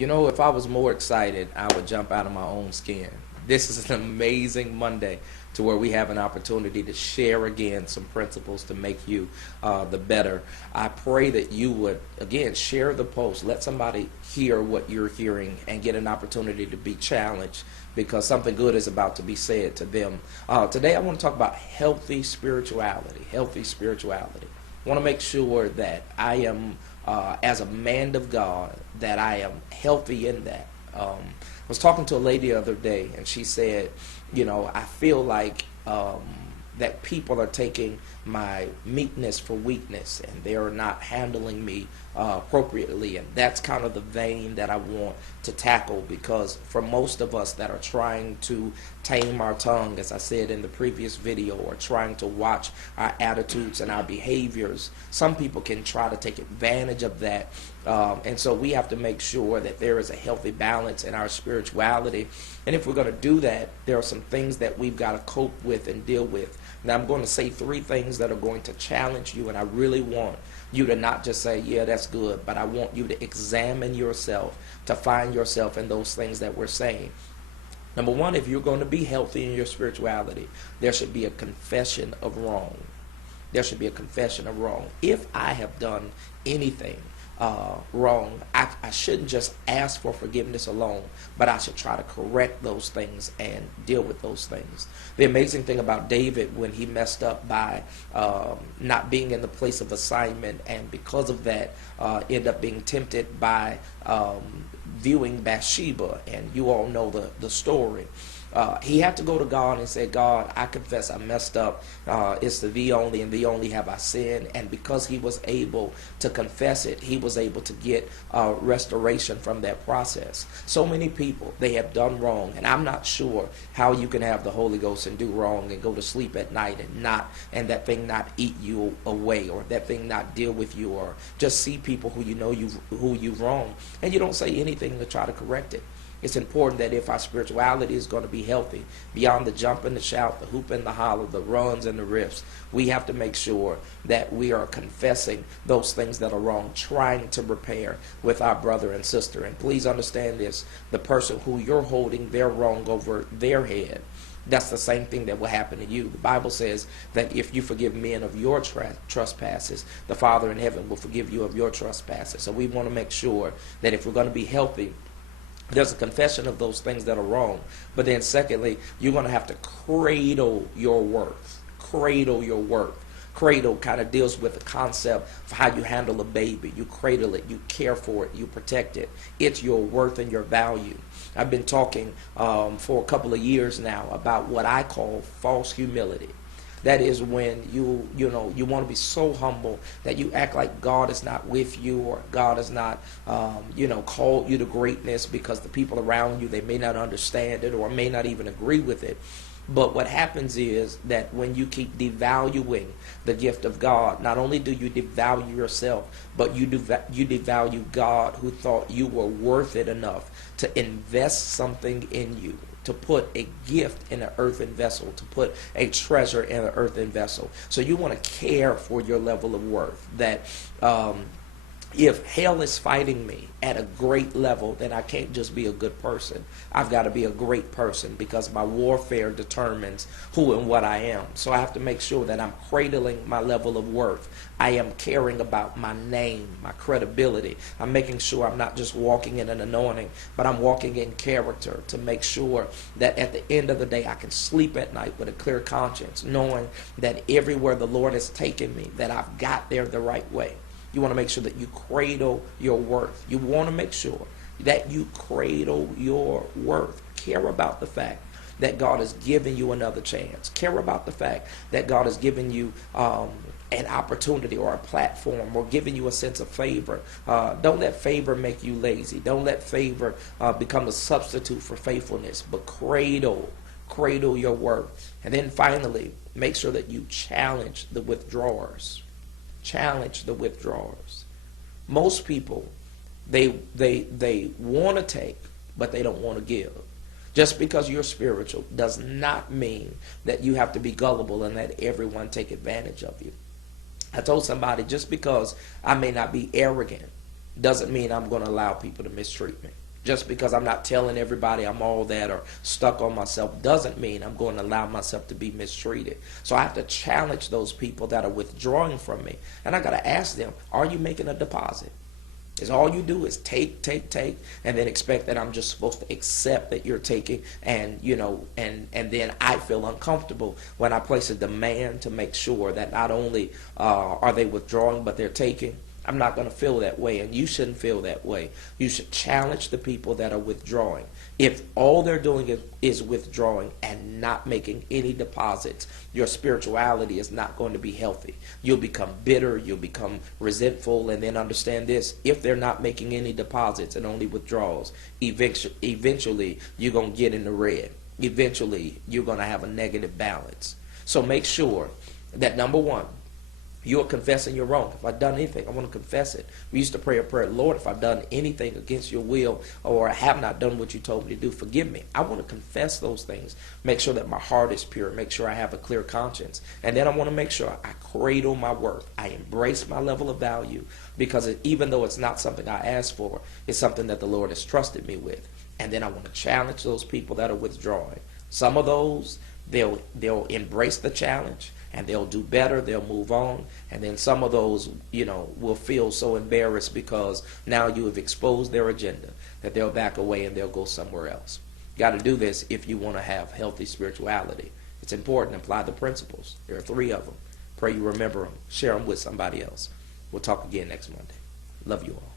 You know, if I was more excited, I would jump out of my own skin. This is an amazing Monday to where we have an opportunity to share again some principles to make you the better. I pray that you would, again, share the post. Let somebody hear what you're hearing and get an opportunity to be challenged because something good is about to be said to them. Today I want to talk about healthy spirituality. Healthy spirituality. I want to make sure that I am, as a man of God, that I am healthy in that. I was talking to a lady the other day, and she said, you know, I feel like that people are taking my meekness for weakness, and they are not handling me appropriately. And that's kind of the vein that I want to tackle, because for most of us that are trying to tame our tongue, as I said in the previous video, or trying to watch our attitudes and our behaviors, some people can try to take advantage of that. And so we have to make sure that there is a healthy balance in our spirituality. And if we're going to do that, there are some things that we've got to cope with and deal with. Now, I'm going to say 3 things that are going to challenge you, and I really want you to not just say, yeah, that's good, but I want you to examine yourself, to find yourself in those things that we're saying. Number 1, if you're going to be healthy in your spirituality, there should be a confession of wrong. There should be a confession of wrong. If I have done anything wrong, I shouldn't just ask for forgiveness alone, but I should try to correct those things and deal with those things. The amazing thing about David, when he messed up by not being in the place of assignment, and because of that ended up being tempted by viewing Bathsheba, and you all know the story. He had to go to God and say, God, I confess I messed up. It's to thee only, and thee only have I sinned. And because he was able to confess it, he was able to get restoration from that process. So many people, they have done wrong, and I'm not sure how you can have the Holy Ghost and do wrong and go to sleep at night and that thing not eat you away, or that thing not deal with you, or just see people who you know who you've wronged, and you don't say anything to try to correct it. It's important that if our spirituality is going to be healthy, beyond the jump and the shout, the hoop and the holler, the runs and the riffs, we have to make sure that we are confessing those things that are wrong, trying to repair with our brother and sister. And please understand this, the person who you're holding their wrong over their head, that's the same thing that will happen to you. The Bible says that if you forgive men of your trespasses, the Father in heaven will forgive you of your trespasses. So we want to make sure that if we're going to be healthy, there's a confession of those things that are wrong. But then secondly, you're going to have to cradle your worth. Cradle your worth. Cradle kind of deals with the concept of how you handle a baby. You cradle it, you care for it, you protect it. It's your worth and your value. I've been talking for a couple of years now about what I call false humility. That is when you want to be so humble that you act like God is not with you, or God is not, called you to greatness, because the people around you, they may not understand it or may not even agree with it. But what happens is that when you keep devaluing the gift of God, not only do you devalue yourself, but you devalue God, who thought you were worth it enough to invest something in you, to put a gift in an earthen vessel, to put a treasure in an earthen vessel. So you want to care for your level of worth. That if hell is fighting me at a great level, then I can't just be a good person. I've got to be a great person, because my warfare determines who and what I am. So I have to make sure that I'm cradling my level of worth. I am caring about my name, my credibility. I'm making sure I'm not just walking in an anointing, but I'm walking in character, to make sure that at the end of the day I can sleep at night with a clear conscience, knowing that everywhere the Lord has taken me, that I've got there the right way. You want to make sure that you cradle your worth. You want to make sure that you cradle your worth. Care about the fact that God has given you another chance. Care about the fact that God has given you an opportunity or a platform, or giving you a sense of favor. Don't let favor make you lazy. Don't let favor become a substitute for faithfulness, but cradle your worth. And then finally, make sure that you challenge the withdrawers. Challenge the withdrawers. Most people, they want to take, but they don't want to give. Just because you're spiritual does not mean that you have to be gullible and let everyone take advantage of you. I told somebody, just because I may not be arrogant doesn't mean I'm going to allow people to mistreat me. Just because I'm not telling everybody I'm all that or stuck on myself doesn't mean I'm going to allow myself to be mistreated. So I have to challenge those people that are withdrawing from me. And I got to ask them, are you making a deposit? Is all you do is take, and then expect that I'm just supposed to accept that you're taking, and and then I feel uncomfortable when I place a demand to make sure that not only are they withdrawing, but they're taking. I'm not going to feel that way, and you shouldn't feel that way. You should challenge the people that are withdrawing. If all they're doing is withdrawing and not making any deposits, your spirituality is not going to be healthy. You'll become bitter, you'll become resentful, and then understand this: if they're not making any deposits and only withdrawals, eventually you're going to get in the red. Eventually you're going to have a negative balance. So make sure that, number one, you're confessing you're wrong. If I've done anything, I want to confess it. We used to pray a prayer, Lord, if I've done anything against your will, or I have not done what you told me to do, forgive me. I want to confess those things. Make sure that my heart is pure. Make sure I have a clear conscience. And then I want to make sure I cradle my worth. I embrace my level of value, because even though it's not something I asked for, it's something that the Lord has trusted me with. And then I want to challenge those people that are withdrawing. Some of those, they'll embrace the challenge, and they'll do better, they'll move on. And then some of those, will feel so embarrassed because now you have exposed their agenda that they'll back away and they'll go somewhere else. You got to do this if you want to have healthy spirituality. It's important to apply the principles. There are 3 of them. Pray you remember them. Share them with somebody else. We'll talk again next Monday. Love you all.